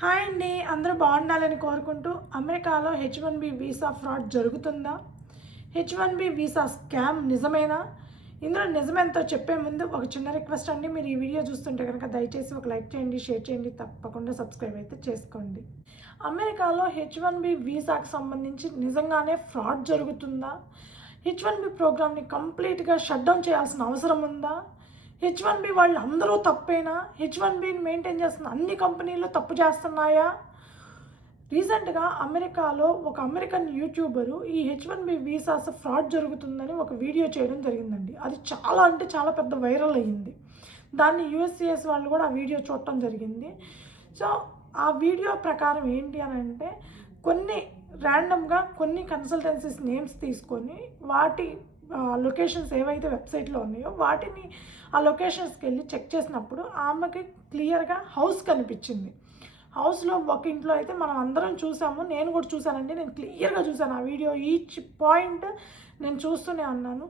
Hi అండి అందరూ బాగుండాలని కోరుకుంటూ అమెరికాలో H one B visa fraud జరుగుతుందా? H one B visa scam నిజమేనా? ఇందులో నిజమెంతో చెప్పే ముందు ఒక చిన్న రిక్వెస్ట్ అండి మీరు ఈ వీడియో చూస్తుంటే కనుక దయచేసి ఒక లైక్ చేయండి షేర్ చేయండి తప్పకుండా సబ్స్క్రైబ్ అయితే చేసుకోండి. అమెరికాలో హెచ్ వన్ బి వీసాకి సంబంధించి నిజంగానే ఫ్రాడ్ జరుగుతుందా? హెచ్ వన్ బి ప్రోగ్రామ్ని కంప్లీట్గా షట్ డౌన్ చేయాల్సిన అవసరం ఉందా? హెచ్ వన్ బి వాళ్ళు అందరూ తప్పేనా? హెచ్ వన్ బిని మెయింటైన్ చేస్తున్న అన్ని కంపెనీలు తప్పు చేస్తున్నాయా? రీసెంట్గా అమెరికాలో ఒక అమెరికన్ యూట్యూబరు ఈ H one B visas fraud జరుగుతుందని ఒక వీడియో చేయడం జరిగిందండి. అది చాలా అంటే చాలా పెద్ద వైరల్ అయ్యింది. దాన్ని యూఎస్సిఎస్ వాళ్ళు కూడా ఆ వీడియో చూడటం జరిగింది. సో ఆ వీడియో ప్రకారం ఏంటి అని అంటే కొన్ని ర్యాండమ్గా కొన్ని కన్సల్టెన్సీస్ నేమ్స్ తీసుకొని వాటి లొకేషన్స్ ఏవైతే వెబ్సైట్లో ఉన్నాయో వాటిని ఆ లొకేషన్స్కి వెళ్ళి చెక్ చేసినప్పుడు ఆమెకి క్లియర్గా హౌస్ కనిపించింది. హౌస్లో ఒక ఇంట్లో అయితే మనం అందరం చూసాము. నేను కూడా చూశానండి నేను క్లియర్గా చూశాను ఆ వీడియో. ఈచ్ పాయింట్ నేను చూస్తూనే ఉన్నాను.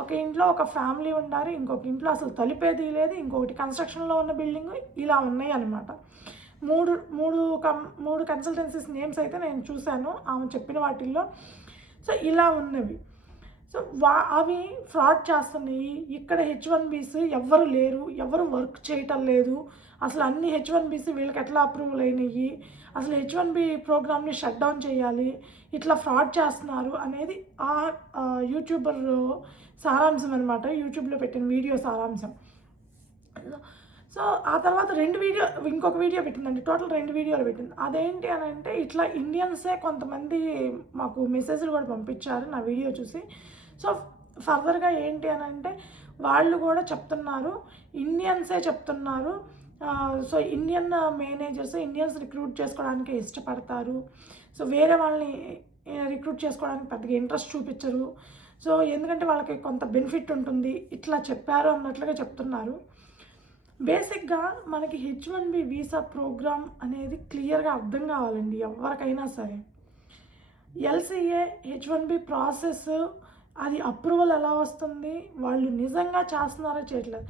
ఒక ఇంట్లో ఒక ఫ్యామిలీ ఉండాలి ఇంకొక ఇంట్లో అసలు తలిపేది లేదు ఇంకొకటి కన్స్ట్రక్షన్లో ఉన్న బిల్డింగ్ ఇలా ఉన్నాయి అనమాట మూడు మూడు కం మూడు కన్సల్టెన్సీస్ నేమ్స్ అయితే నేను చూశాను ఆమె చెప్పిన వాటిల్లో. సో ఇలా ఉన్నవి. సో వా అవి ఫ్రాడ్ చేస్తున్నాయి. ఇక్కడ హెచ్ వన్ బీస్ ఎవ్వరు లేరు. ఎవరు వర్క్ చేయటం లేదు. అసలు అన్ని హెచ్ వన్ బీస్ వీళ్ళకి ఎట్లా అప్రూవల్ అయినాయి? అసలు హెచ్ వన్ బి ప్రోగ్రామ్ని షట్ డౌన్ చేయాలి? ఇట్లా ఫ్రాడ్ చేస్తున్నారు అనేది ఆ యూట్యూబర్ సారాంశం అనమాట యూట్యూబ్లో పెట్టిన వీడియో సారాంశం. సో ఆ తర్వాత రెండు వీడియో ఇంకొక వీడియో పెట్టిందండి. టోటల్ రెండు వీడియోలు పెట్టింది. అదేంటి అని అంటే ఇట్లా ఇండియన్సే కొంతమంది మాకు మెసేజ్లు కూడా పంపించారు. నా వీడియో చూసి. సో ఫర్దర్గా ఏంటి అని అంటే వాళ్ళు కూడా చెప్తున్నారు ఇండియన్సే చెప్తున్నారు. So Indian managers Indians recruit చేసుకోవడానికి ఇష్టపడతారు. సో వేరే వాళ్ళని రిక్రూట్ చేసుకోవడానికి పెద్దగా ఇంట్రెస్ట్ చూపించరు. సో ఎందుకంటే వాళ్ళకి కొంత బెనిఫిట్ ఉంటుంది ఇట్లా చెప్పారు అన్నట్లుగా చెప్తున్నారు. బేసిక్గా మనకి H one B visa program అనేది క్లియర్గా అర్థం కావాలండి ఎవరికైనా సరే. LCA H one B process అది అప్రూవల్ ఎలా వస్తుంది? వాళ్ళు నిజంగా చేస్తున్నారో చేయట్లేదు.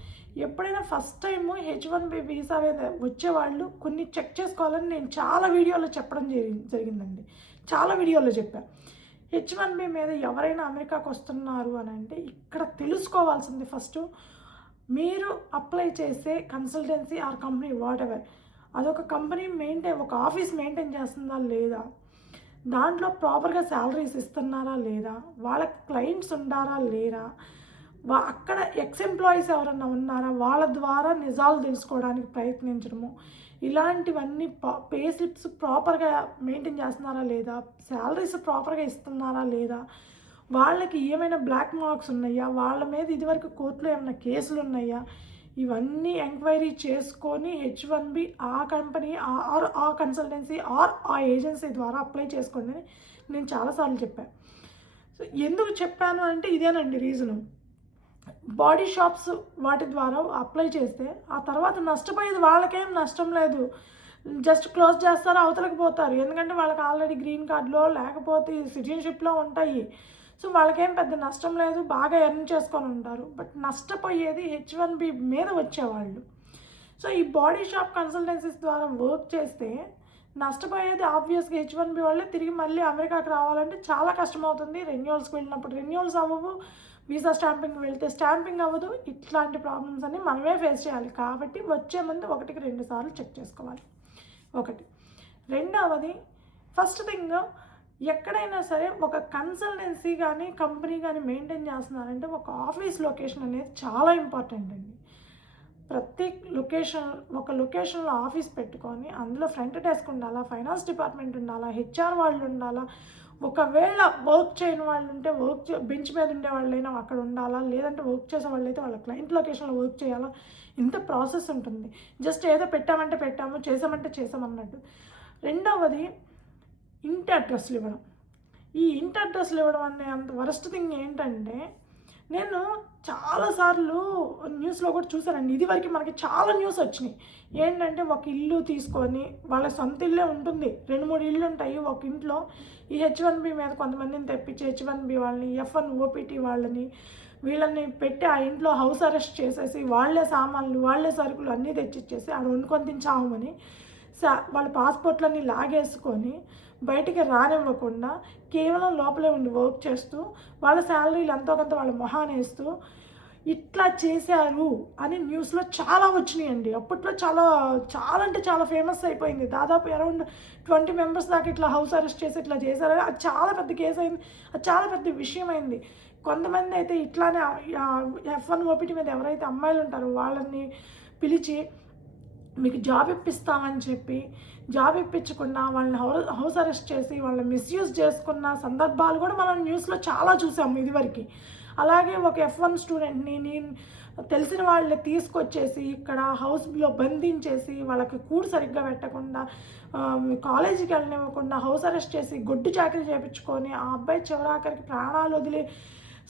ఎప్పుడైనా first time H one B visa మీద వచ్చేవాళ్ళు కొన్ని చెక్ చేసుకోవాలని నేను చాలా వీడియోలో చెప్పడం జరిగి జరిగిందండి. చాలా వీడియోలో చెప్పాను హెచ్ వన్ బి మీద ఎవరైనా అమెరికాకు వస్తున్నారు అని అంటే ఇక్కడ తెలుసుకోవాల్సింది ఫస్ట్ మీరు అప్లై చేసే consultancy or company whatever అదొక కంపెనీ మెయింటైన్ ఒక ఆఫీస్ మెయింటైన్ చేస్తుందా లేదా? దాంట్లో ప్రాపర్గా శాలరీస్ ఇస్తున్నారా లేదా? వాళ్ళకి క్లయింట్స్ ఉండారా లేరా వా అక్కడ ఎక్స్ ఎంప్లాయీస్ ఎవరన్నా ఉన్నారా? వాళ్ళ ద్వారా నిజాలు తెలుసుకోవడానికి ప్రయత్నించడము. ఇలాంటివన్నీ పే స్లిప్స్ ప్రాపర్గా మెయింటైన్ చేస్తున్నారా లేదా? శాలరీస్ ప్రాపర్గా ఇస్తున్నారా లేదా? వాళ్ళకి ఏమైనా బ్లాక్ మార్క్స్ ఉన్నాయా? వాళ్ళ మీద ఇదివరకు కోర్టులో ఏమైనా కేసులు ఉన్నాయా? ఇవన్నీ ఎంక్వైరీ చేసుకొని హెచ్ వన్ బి ఆ కంపెనీ ఆర్ ఆ కన్సల్టెన్సీ ఆర్ ఆ ఏజెన్సీ ద్వారా అప్లై చేసుకోండి అని నేను చాలాసార్లు చెప్పాను సో ఎందుకు చెప్పాను అంటే ఇదేనండి రీజను. బాడీ షాప్స్ వాటి ద్వారా అప్లై చేస్తే ఆ తర్వాత నష్టపోయేది వాళ్ళకేం నష్టం లేదు. జస్ట్ క్లోజ్ చేస్తారు అవతలకి పోతారు. ఎందుకంటే వాళ్ళకి ఆల్రెడీ గ్రీన్ కార్డులో లేకపోతే సిటిజన్షిప్లో ఉంటాయి. సో వాళ్ళకేం పెద్ద నష్టం లేదు బాగా ఎర్న్ చేసుకొని ఉంటారు. బట్ నష్టపోయేది హెచ్ వన్ బి మీద వచ్చేవాళ్ళు. సో ఈ బాడీ షాప్ కన్సల్టెన్సీస్ ద్వారా వర్క్ చేస్తే నష్టపోయేది ఆబ్వియస్గా హెచ్ వన్ బి వాళ్ళే. తిరిగి మళ్ళీ అమెరికాకి రావాలంటే చాలా కష్టమవుతుంది. రెన్యూవల్స్కి వెళ్ళినప్పుడు రెన్యూవల్స్ అవ్వవు. వీసా స్టాంపింగ్ వెళ్తే స్టాంపింగ్ అవ్వదు. ఇట్లాంటి ప్రాబ్లమ్స్ అన్నీ మనమే ఫేస్ చేయాలి. కాబట్టి వచ్చే ముందు ఒకటికి రెండు సార్లు చెక్ చేసుకోవాలి. ఒకటి. రెండవది ఫస్ట్ థింగ్ ఎక్కడైనా సరే ఒక కన్సల్టెన్సీ కానీ కంపెనీ కానీ మెయింటైన్ చేస్తున్నారంటే ఒక ఆఫీస్ లొకేషన్ అనేది చాలా ఇంపార్టెంట్ అండి. ప్రతి లొకేషన్ ఒక లొకేషన్లో ఆఫీస్ పెట్టుకొని అందులో ఫ్రంట్ డెస్క్ ఉండాలా ఫైనాన్స్ డిపార్ట్మెంట్ ఉండాలా హెచ్ఆర్ వాళ్ళు ఉండాలా ఒకవేళ వర్క్ చేయని వాళ్ళు ఉంటే వర్క్ బెంచ్ మీద ఉండే వాళ్ళైనా అక్కడ ఉండాలా లేదంటే వర్క్ చేసే వాళ్ళు అయితే వాళ్ళ క్లయింట్ లొకేషన్లో వర్క్ చేయాలా ఇంత ప్రాసెస్ ఉంటుంది. జస్ట్ ఏదో పెట్టామంటే పెట్టాము చేసామంటే చేసామన్నట్టు రెండవది ఇంటి అడ్రస్లు ఇవ్వడం. ఈ ఇంటి అడ్రస్లు ఇవ్వడం అనే అంత వరస్ట్ థింగ్ ఏంటంటే నేను చాలాసార్లు న్యూస్లో కూడా చూసానండి ఇదివరకు మనకి చాలా న్యూస్ వచ్చినాయి. ఏంటంటే ఒక ఇల్లు తీసుకొని వాళ్ళ సొంత ఇల్లే ఉంటుంది. రెండు మూడు ఇల్లు ఉంటాయి ఒక ఇంట్లో. ఈ హెచ్ వన్ బి మీద కొంతమందిని తెప్పించి హెచ్ వన్ బి వాళ్ళని ఎఫ్ వన్ ఓపీటీ వాళ్ళని వీళ్ళని పెట్టి ఆ ఇంట్లో హౌస్ అరెస్ట్ చేసేసి వాళ్ళే సామాన్లు వాళ్ళే సరుకులు అన్నీ తెచ్చిచ్చేసి ఆడ వండుకొని తిని చావమని వాళ్ళ పాస్పోర్ట్లన్నీ లాగేసుకొని బయటికి రానివ్వకుండా కేవలం లోపలే ఉండి వర్క్ చేస్తూ వాళ్ళ శాలరీలు ఎంతో కొంత వాళ్ళ మొహానేస్తూ ఇట్లా చేశారు అని న్యూస్లో చాలా వచ్చినాయండి. అప్పట్లో చాలా చాలా అంటే చాలా ఫేమస్ అయిపోయింది. దాదాపు అరౌండ్ ట్వంటీ మెంబర్స్ దాకా ఇట్లా హౌస్ అరెస్ట్ చేసి ఇట్లా చేశారు. అది చాలా పెద్ద కేసు అయింది. అది చాలా పెద్ద విషయం అయింది. కొంతమంది అయితే ఇట్లానే ఎఫ్ వన్ ఓపీటీ మీద ఎవరైతే అమ్మాయిలు ఉంటారో వాళ్ళని పిలిచి మీకు జాబ్ ఇప్పిస్తామని చెప్పి జాబ్ ఇప్పించకుండా వాళ్ళని హౌస్ హౌస్ అరెస్ట్ చేసి వాళ్ళని మిస్యూజ్ చేసుకున్న సందర్భాలు కూడా మనం న్యూస్లో చాలా చూసాము ఇదివరకు. అలాగే ఒక ఎఫ్ వన్ స్టూడెంట్ని నేను తెలిసిన వాళ్ళని తీసుకొచ్చేసి ఇక్కడ హౌస్లో బంధించేసి వాళ్ళకి కూడు సరిగ్గా పెట్టకుండా కాలేజీకి వెళ్ళనివ్వకుండా హౌస్ అరెస్ట్ చేసి గొడ్డు చాకరీ చేయించుకొని ఆ అబ్బాయి చివరాఖరికి ప్రాణాలు వదిలి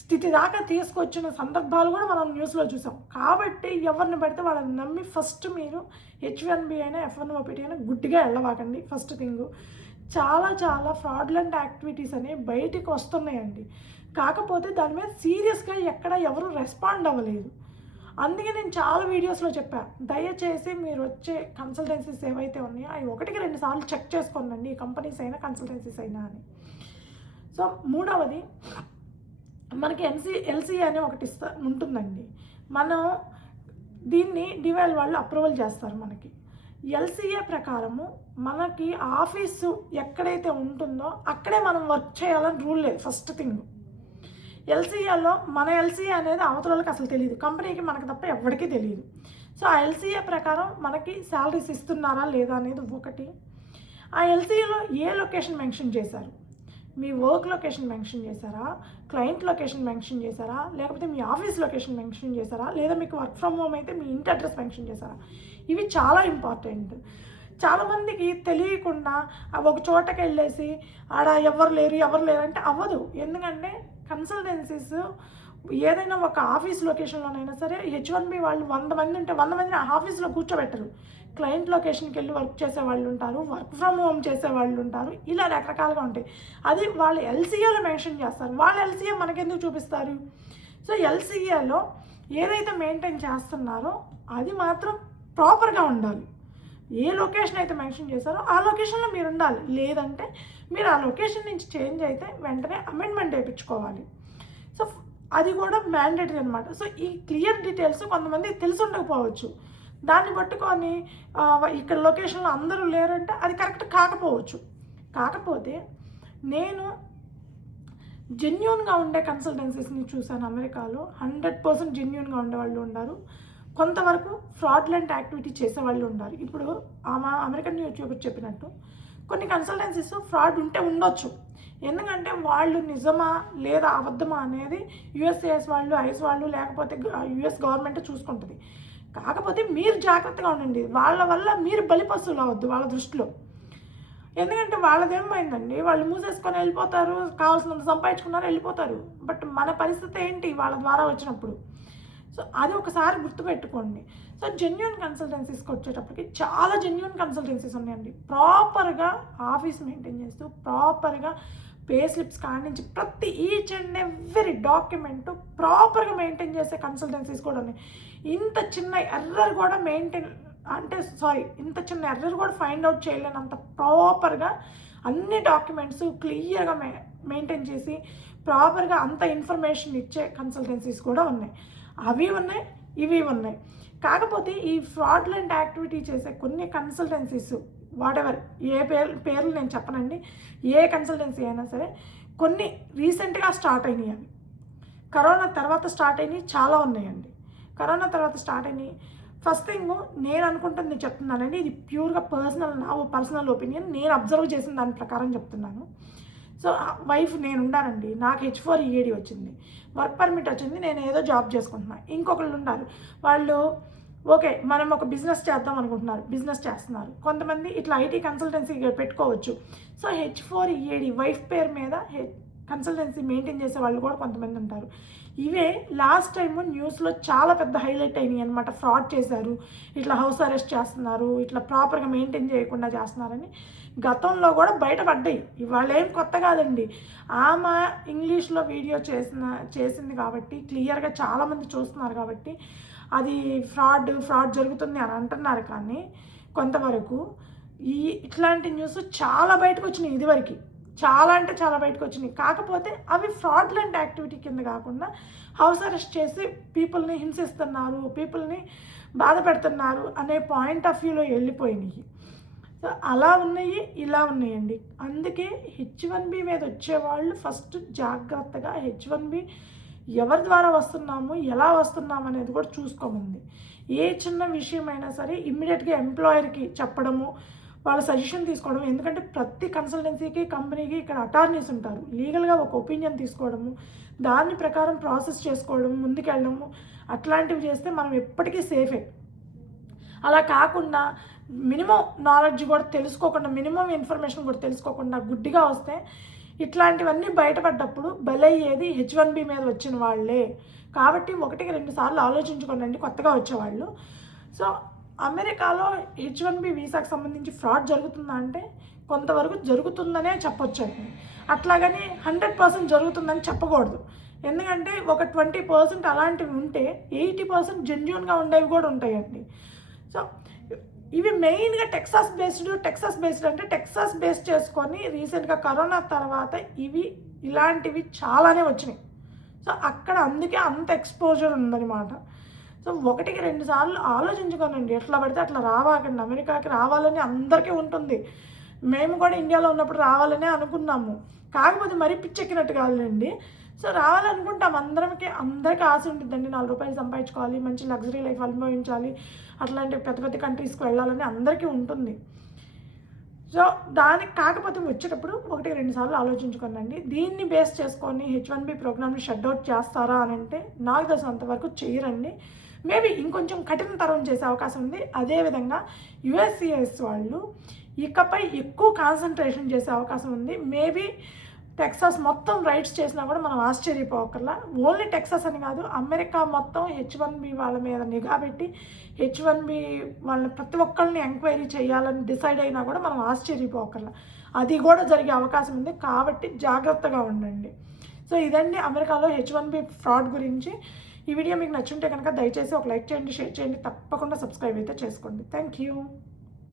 స్థితి దాకా తీసుకొచ్చిన సందర్భాలు కూడా మనం న్యూస్లో చూసాం. కాబట్టి ఎవరిని పెడితే వాళ్ళని నమ్మి ఫస్ట్ మీరు హెచ్ వన్ బి అయినా ఎఫ్ వన్ ఓపీటీ అయినా గుడ్డిగా వెళ్ళవాకండి. First thing. చాలా చాలా ఫ్రాడ్లెంట్ యాక్టివిటీస్ అనేవి బయటికి వస్తున్నాయండి. కాకపోతే దాని మీద సీరియస్గా ఎక్కడ ఎవరు రెస్పాండ్ అవ్వలేదు. అందుకే నేను చాలా వీడియోస్లో చెప్పాను దయచేసి మీరు వచ్చే కన్సల్టెన్సీస్ ఏవైతే ఉన్నాయో అవి ఒకటికి రెండు సార్లు చెక్ చేసుకోండి. ఈ కంపెనీస్ అయినా కన్సల్టెన్సీస్ అయినా అని. సో మూడవది మనకి ఎన్సీ ఎల్సీ అనే ఒకటి ఇస్తా ఉంటుందండి. మనం దీన్ని డివైల్ వాళ్ళు అప్రూవల్ చేస్తారు మనకి. ఎల్సీఏ ప్రకారము మనకి ఆఫీసు ఎక్కడైతే ఉంటుందో అక్కడే మనం వర్క్ చేయాలని రూల్ లేదు ఫస్ట్ థింగ్. ఎల్సీఏలో మన ఎల్సీఏ అనేది అవతలకి అసలు తెలియదు కంపెనీకి మనకు తప్ప ఎవరికీ తెలియదు సో ఆ ఎల్సీఏ ప్రకారం మనకి శాలరీస్ ఇస్తున్నారా లేదా అనేది ఒకటి. ఆ ఎల్సీఏలో ఏ లొకేషన్ మెన్షన్ చేశారు? మీ వర్క్ లొకేషన్ మెన్షన్ చేశారా? క్లయింట్ లొకేషన్ మెన్షన్ చేశారా? లేకపోతే మీ ఆఫీస్ లొకేషన్ మెన్షన్ చేశారా? లేదా మీకు వర్క్ ఫ్రమ్ హోమ్ అయితే మీ ఇంటి అడ్రస్ మెన్షన్ చేశారా? ఇవి చాలా ఇంపార్టెంట్ చాలామందికి తెలియకుండా ఒక చోటకి వెళ్ళేసి ఆడ ఎవరు లేరు ఎవరు లేరు అంటే అవ్వదు. ఎందుకంటే కన్సల్టెన్సీస్ ఏదైనా ఒక ఆఫీస్ లొకేషన్లోనైనా సరే హెచ్ వన్ బి వాళ్ళు వంద మంది ఉంటే వంద మందిని ఆఫీస్లో కూర్చోబెట్టరు. క్లయింట్ లొకేషన్కి వెళ్ళి వర్క్ చేసే వాళ్ళు ఉంటారు వర్క్ ఫ్రమ్ హోమ్ చేసే వాళ్ళు ఉంటారు ఇలా రకరకాలుగా ఉంటాయి. అది వాళ్ళు ఎల్సీఏలో మెన్షన్ చేస్తారు. వాళ్ళు ఎల్సీఏ మనకెందుకు చూపిస్తారు? సో ఎల్సీఏలో ఏదైతే మెయింటైన్ చేస్తున్నారో అది మాత్రం ప్రాపర్గా ఉండాలి. ఏ లొకేషన్ అయితే మెన్షన్ చేశారో ఆ లొకేషన్లో మీరు ఉండాలి. లేదంటే మీరు ఆ లొకేషన్ నుంచి చేంజ్ అయితే వెంటనే అమెండ్మెంట్ వేయించుకోవాలి. సో అది కూడా మ్యాండేటరీ అనమాట సో ఈ క్లియర్ డీటెయిల్స్ కొంతమంది తెలిసి ఉండకపోవచ్చు. దాన్ని పట్టుకొని ఇక్కడ లొకేషన్లో అందరూ లేరంటే అది కరెక్ట్ కాకపోవచ్చు. కాకపోతే నేను జెన్యున్గా ఉండే కన్సల్టెన్సీస్ని చూశాను అమెరికాలో. హండ్రెడ్ పర్సెంట్ జెన్యున్గా ఉండే వాళ్ళు ఉన్నారు కొంతవరకు ఫ్రాడ్లెంట్ యాక్టివిటీ చేసే వాళ్ళు ఉన్నారు ఇప్పుడు ఆమె అమెరికన్ యూట్యూబర్ చెప్పినట్టు కొన్ని కన్సల్టెన్సీస్ ఫ్రాడ్ ఉంటే ఉండొచ్చు. ఎందుకంటే వాళ్ళు నిజమా లేదా అబద్ధమా అనేది యుఎస్ఏఎస్ వాళ్ళు ఐఎస్ వాళ్ళు లేకపోతే యుఎస్ గవర్నమెంట్ చూసుకుంటుంది. కాకపోతే మీరు జాగ్రత్తగా ఉండండి. వాళ్ళ వల్ల మీరు బలిపశువులు అవ్వద్దు వాళ్ళ దృష్టిలో. ఎందుకంటే వాళ్ళదేమైందండి? వాళ్ళు మూసేసుకొని వెళ్ళిపోతారు కావాల్సినంత సంపాదించుకున్నారు వెళ్ళిపోతారు. బట్ మన పరిస్థితి ఏంటి? వాళ్ళ ద్వారా వచ్చినప్పుడు. సో అది ఒకసారి గుర్తుపెట్టుకోండి. సో జెన్యున్ కన్సల్టెన్సీస్కి వచ్చేటప్పటికి చాలా జెన్యున్ కన్సల్టెన్సీస్ ఉన్నాయండి. ప్రాపర్గా ఆఫీస్ మెయింటైన్ చేస్తూ ప్రాపర్గా పే స్లిప్స్ కాడి నుంచి ప్రతి ఈచ్ అండ్ ఎవ్రీ డాక్యుమెంట్ ప్రాపర్గా మెయింటైన్ చేసే కన్సల్టెన్సీస్ కూడా ఉన్నాయి. ఇంత చిన్న ఎర్రర్ కూడా మెయింటైన్ అంటే సారీ ఇంత చిన్న ఎర్రర్ కూడా ఫైండ్ అవుట్ చేయలేనంత ప్రాపర్గా అన్ని డాక్యుమెంట్స్ క్లియర్గా మె మెయింటైన్ చేసి ప్రాపర్గా అంత ఇన్ఫర్మేషన్ ఇచ్చే కన్సల్టెన్సీస్ కూడా ఉన్నాయి. అవి ఉన్నాయి ఇవి ఉన్నాయి. కాకపోతే ఈ ఫ్రాడ్లెంట్ యాక్టివిటీ చేసే కొన్ని కన్సల్టెన్సీస్ వాటెవర్ ఏ పేరు పేర్లు నేను చెప్పనండి. ఏ కన్సల్టెన్సీ అయినా సరే కొన్ని రీసెంట్గా స్టార్ట్ అయినాయి అవి. కరోనా తర్వాత స్టార్ట్ అయినాయి చాలా ఉన్నాయండి. కరోనా తర్వాత స్టార్ట్ అయినాయి. ఫస్ట్ థింగ్ నేను అనుకుంటుంది నేను చెప్తున్నానండి ఇది ప్యూర్గా పర్సనల్ నా పర్సనల్ ఒపీనియన్ నేను అబ్జర్వ్ చేసిన దాని ప్రకారం చెప్తున్నాను. సో వైఫ్ నేను ఉండానండి. నాకు హెచ్ ఫోర్ ఈఏడి వచ్చింది. వర్క్ పర్మిట్ వచ్చింది నేను ఏదో జాబ్ చేసుకుంటున్నాను ఇంకొకళ్ళు ఉన్నారు వాళ్ళు ఓకే మనం ఒక బిజినెస్ చేద్దాం అనుకుంటున్నారు బిజినెస్ చేస్తున్నారు. కొంతమంది ఇట్లా ఐటీ కన్సల్టెన్సీ పెట్టుకోవచ్చు. So H four EAD wife పేరు మీద కన్సల్టెన్సీ మెయింటైన్ చేసే వాళ్ళు కూడా కొంతమంది ఉంటారు. ఇవే లాస్ట్ టైం న్యూస్లో చాలా పెద్ద హైలైట్ అయినాయి అనమాట ఫ్రాడ్ చేశారు ఇట్లా హౌస్ అరెస్ట్ చేస్తున్నారు ఇట్లా ప్రాపర్గా మెయింటైన్ చేయకుండా చేస్తున్నారని. గతంలో కూడా బయటపడ్డాయి ఇవాళ ఏం కొత్త కాదండి. ఆమె ఇంగ్లీష్లో వీడియో చేసిన చేసింది కాబట్టి క్లియర్గా చాలామంది చూస్తున్నారు కాబట్టి అది ఫ్రాడ్ ఫ్రాడ్ జరుగుతుంది అని అంటున్నారు కానీ కొంతవరకు ఈ ఇట్లాంటి న్యూస్ చాలా బయటకు వచ్చినాయి ఇదివరకు. చాలా అంటే చాలా బయటకు వచ్చినాయి. కాకపోతే అవి ఫ్రాడ్లెంట్ యాక్టివిటీ కింద కాకుండా హౌస్ అరెస్ట్ చేసి పీపుల్ని హింసిస్తున్నారు పీపుల్ని బాధ పెడుతున్నారు అనే పాయింట్ ఆఫ్ వ్యూలో వెళ్ళిపోయినాయి. సో అలా ఉన్నాయి ఇలా ఉన్నాయండి. అందుకే హెచ్ వన్ బి మీద వచ్చేవాళ్ళు ఫస్ట్ జాగ్రత్తగా హెచ్ వన్ బి ఎవరి ద్వారా వస్తున్నాము ఎలా వస్తున్నాము అనేది కూడా చూసుకోమంది. ఏ చిన్న విషయమైనా సరే ఇమ్మీడియట్గా ఎంప్లాయర్కి చెప్పడము వాళ్ళ సజెషన్ తీసుకోవడం ఎందుకంటే ప్రతి కన్సల్టెన్సీకి కంపెనీకి ఇక్కడ అటార్నీస్ ఉంటారు. లీగల్గా ఒక ఒపీనియన్ తీసుకోవడము దాని ప్రకారం ప్రాసెస్ చేసుకోవడం ముందుకెళ్ళడము అట్లాంటివి చేస్తే మనం ఎప్పటికీ సేఫే. అలా కాకుండా మినిమం నాలెడ్జ్ కూడా తెలుసుకోకుండా మినిమం ఇన్ఫర్మేషన్ కూడా తెలుసుకోకుండా గుడ్డిగా వస్తే ఇట్లాంటివన్నీ బయటపడ్డప్పుడు బలయ్యేది హెచ్ వన్ బి మీద వచ్చిన వాళ్ళే. కాబట్టి ఒకటికి రెండు సార్లు ఆలోచించుకోనండి కొత్తగా వచ్చేవాళ్ళు. సో అమెరికాలో హెచ్ వన్ బి వీసాకు సంబంధించి ఫ్రాడ్ జరుగుతుందా అంటే కొంతవరకు జరుగుతుందనే చెప్పొచ్చండి. అట్లాగని హండ్రెడ్ పర్సెంట్ జరుగుతుందని చెప్పకూడదు. ఎందుకంటే ఒక ట్వంటీ పర్సెంట్ అలాంటివి ఉంటే ఎయిటీ పర్సెంట్ జెన్యున్గా ఉండేవి కూడా ఉంటాయండి. సో ఇవి మెయిన్గా టెక్సాస్ బేస్డ్ టెక్సాస్ బేస్డ్ అంటే టెక్సాస్ బేస్ చేసుకొని రీసెంట్గా కరోనా తర్వాత ఇవి ఇలాంటివి చాలానే వచ్చినాయి. సో అక్కడ అందుకే అంత ఎక్స్పోజర్ ఉందన్నమాట. సో ఒకటికి రెండు సార్లు ఆలోచించుకోనండి. ఎట్లా పడితే అట్లా రావాకండి అమెరికాకి రావాలని అందరికీ ఉంటుంది. మేము కూడా ఇండియాలో ఉన్నప్పుడు రావాలనే అనుకున్నాము. కాకపోతే మరీ పిచ్చెక్కినట్టు కాదులేండి. సో రావాలనుకుంటాం అందరికి అందరికీ ఆశ ఉంటుందండి. నాలుగు రూపాయలు సంపాదించుకోవాలి మంచి లగ్జరీ లైఫ్ అనుభవించాలి. అట్లాంటి పెద్ద పెద్ద కంట్రీస్కి వెళ్ళాలని అందరికీ ఉంటుంది. సో దానికి కాకపోతే వచ్చేటప్పుడు ఒకటి రెండు సార్లు ఆలోచించుకోనండి. దీన్ని బేస్ చేసుకొని హెచ్ వన్ బి ప్రోగ్రామ్ని షట్అవుట్ చేస్తారా అని అంటే నాకు తెలిసినంత వరకు చేయరండి. మేబీ ఇంకొంచెం కఠినతరం చేసే అవకాశం ఉంది. అదేవిధంగా యుఎస్సిఎస్ వాళ్ళు ఇకపై ఎక్కువ కాన్సన్ట్రేషన్ చేసే అవకాశం ఉంది. మేబీ టెక్సాస్ మొత్తం రైడ్స్ చేసినా కూడా మనం ఆశ్చర్యపోకర్లా. ఓన్లీ టెక్సాస్ అని కాదు అమెరికా మొత్తం హెచ్ వన్ బి వాళ్ళ మీద నిఘా పెట్టి హెచ్ వన్ బి వాళ్ళని ప్రతి ఒక్కరిని ఎంక్వైరీ చేయాలని డిసైడ్ అయినా కూడా మనం ఆశ్చర్యపోకర్లా. అది కూడా జరిగే అవకాశం ఉంది. కాబట్టి జాగ్రత్తగా ఉండండి. సో ఇదండి అమెరికాలో హెచ్ వన్ బి ఫ్రాడ్ గురించి. ఈ వీడియో మీకు నచ్చుంటే కనుక దయచేసి ఒక లైక్ చేయండి షేర్ చేయండి. తప్పకుండా సబ్స్క్రైబ్ అయితే చేసుకోండి. Thank you.